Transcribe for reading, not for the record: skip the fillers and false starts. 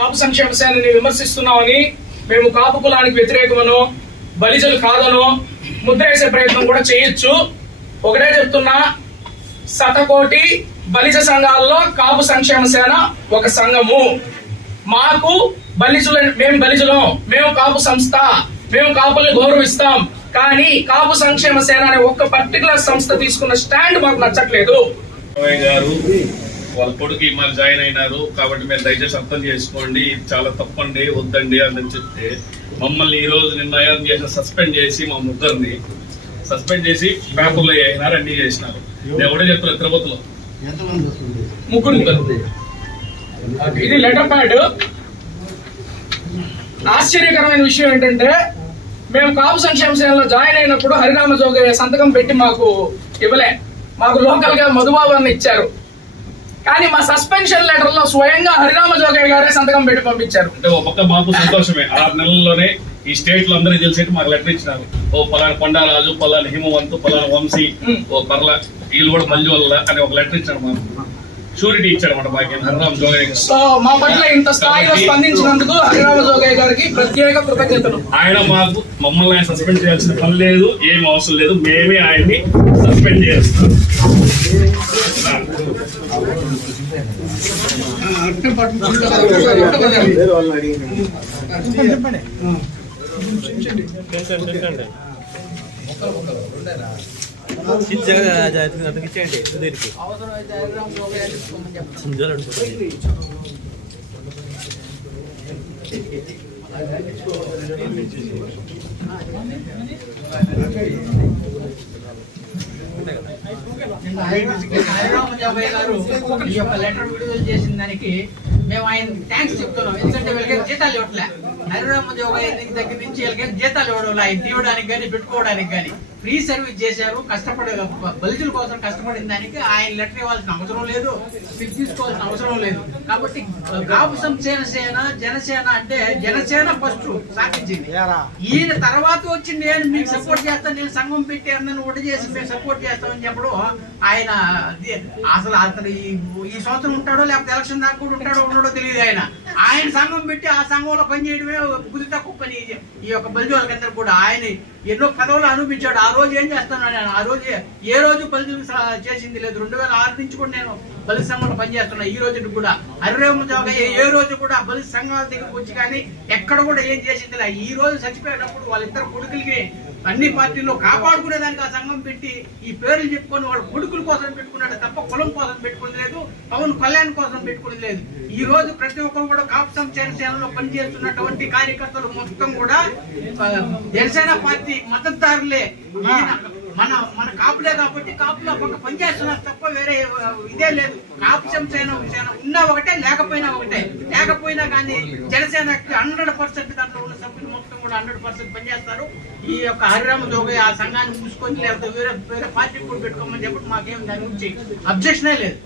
కాపు సంక్షేమ సేనని విమర్శిస్తున్నామని, మేము కాపు కులానికి వ్యతిరేకమనో బలిజలు కాదనో ముద్ర వేసే ప్రయత్నం కూడా చేయొచ్చు. ఒకటే చెప్తున్నా, శతకోటి బలిజ సంఘాల్లో కాపు సంక్షేమ సేన ఒక సంఘము. మాకు మేము బలిజులం, మేము కాపు సంస్థ, మేము కాపుల్ని గౌరవిస్తాం. కానీ కాపు సంక్షేమ సేన అనే ఒక్క పర్టికులర్ సంస్థ తీసుకున్న స్టాండ్ మాకు నచ్చట్లేదు. గారు వాళ్ళ కొడుకు మరి జాయిన్ అయినారు కాబట్టి మీరు దయచేసి అర్థం చేసుకోండి, చాలా తప్పండి, వద్దండి అని చెప్తే మమ్మల్ని ఈ రోజు నిర్ణయం చేసి సస్పెండ్ చేసి మా ముగ్గురిని సస్పెండ్ చేసి పేపర్లో అయినారు, అన్ని చేసినారు. నేను ఒకటే చెప్తున్నా, తిరుపతిలో ముగ్గురు. ఇది లెటర్ ప్యాడ్. ఆశ్చర్యకరమైన విషయం ఏంటంటే, మేము కాపు సంక్షేమ సేనలో జాయిన్ అయినప్పుడు హరిరామ జోగయ్య సంతకం పెట్టి మాకు ఇవ్వలే, మాకు లోకల్ గా మధుబాబు అని ఇచ్చారు. కానీ మా సస్పెన్షన్ లెటర్ లో స్వయంగా హరిరామ జోగయ్య గారే సంతకం పెట్టి పంపించారు. అంటే ఒక పక్క మాకు సంతోషమే, 6 నెలల్లోనే ఈ స్టేట్ లో అందరికీ తెలిసేట్టు మాకు లెటర్ ఇచ్చినారు. ఓ పలానా కొండారాజు, పలానా హిమవంతు, పలానా వంశీ, ఓ పర్ల వీళ్ళు కూడా మంజు వల్ల అని ఒక లెటర్ ఇచ్చాడు, మాకు షూరిటీ ఇచ్చాడన్నమాట మాకు హరిరామ జోగయ్య. సో మా పట్ల ఇంత స్థాయిలో స్పందించినందుకు హరిరామ జోగయ్య గారికి ప్రత్యేక కృతజ్ఞతలు. ఆయన మమ్మల్ని ఆయన సస్పెండ్ చేయాల్సిన పని లేదు, ఏం అవసరం లేదు, మేమే ఆయన్ని సస్పెండ్ చేస్తాం. హరిరామ జోగయ్య గారు ఈ యొక్క లెటర్ విడుదల చేసిన దానికి మేము ఆయన థ్యాంక్స్ చెప్తున్నాం. ఎందుకంటే వీళ్ళకి జీతాలు ఇవ్వట్లే. హరిరామ జోగయ్య దగ్గర నుంచి వీళ్ళకి జీతాలు ఇవ్వడం, ఆయన తీయడానికి కానీ పెట్టుకోవడానికి కానీ ఫ్రీ సర్వీస్ చేశారు. కష్టపడే బలిజుల కోసం కష్టపడిన దానికి ఆయన లెటర్ ఇవ్వాల్సిన అవసరం లేదు, తీసుకోవాల్సిన అవసరం లేదు. కాబట్టి కాపు సంక్షేమ సేన జనసేన అంటే జనసేన ఫస్ట్ సాధించింది, ఈయన తర్వాత వచ్చింది. నేను మీకు సపోర్ట్ చేస్తాను, నేను సంఘం పెట్టి అందరిని ఒకటి చేసి మేము సపోర్ట్ చేస్తామని చెప్పడం ఆయన అసలు ఈ సంవత్సరం ఉంటాడో లేకపోతే ఎలక్షన్ దాకా కూడా ఉంటాడో ఉండడో తెలియదు. ఆయన సంఘం పెట్టి ఆ సంఘంలో పనిచేయడమే బుద్ధి తక్కువ పని. ఈ యొక్క బలిజులకందరూ కూడా ఆయన ఎన్నో పదవులు అనిపించాడు. ఆ రోజు ఏం చేస్తున్నాను నేను, ఆ రోజు ఏ రోజు బలిజులు చేసింది లేదు. 2006 నుంచి కూడా నేను బలి సంఘంలో పనిచేస్తున్నా. ఈ రోజు కూడా హరిరామ జోగయ్య ఏ రోజు కూడా బలి సంఘాల దగ్గరకు వచ్చి కానీ ఎక్కడ కూడా ఏం చేసింది లేదు. ఈ రోజు చచ్చిపోయేటప్పుడు వాళ్ళిద్దరు కొడుకులకి అన్ని పార్టీల్లో కాపాడుకునేదానికి ఆ సంఘం పెట్టి ఈ పేర్లు చెప్పుకొని వాళ్ళ కొడుకుల కోసం పెట్టుకున్నాడు తప్ప కులం కోసం పెట్టుకుని లేదు, పవన్ కళ్యాణ్ కోసం పెట్టుకుని లేదు. ఈ రోజు ప్రతి ఒక్కరు కూడా కాపు సంక్షేమ సేనలో పనిచేస్తున్నటువంటి కార్యకర్తలు మొత్తం కూడా జనసేన పార్టీ మద్దతుదారులే. మన కాపులే కాబట్టి కాపులో పక్క పనిచేస్తున్నారు తప్ప వేరే ఇదే లేదు. కాపు సంక్షేమ ఉన్నా ఒకటే, లేకపోయినా ఒకటే. లేకపోయినా కానీ జనసేనకి 100% దాంట్లో ఉన్న సభ్యులు మొత్తం కూడా 100% పనిచేస్తారు. ఈ యొక్క హరిరామ జోగయ్య ఆ సంఘాన్ని మూసుకొని లేకపోతే వేరే పార్టీ కూడా పెట్టుకోమని చెప్పి మాకేం దాని గురించి అబ్జెక్షనే లేదు.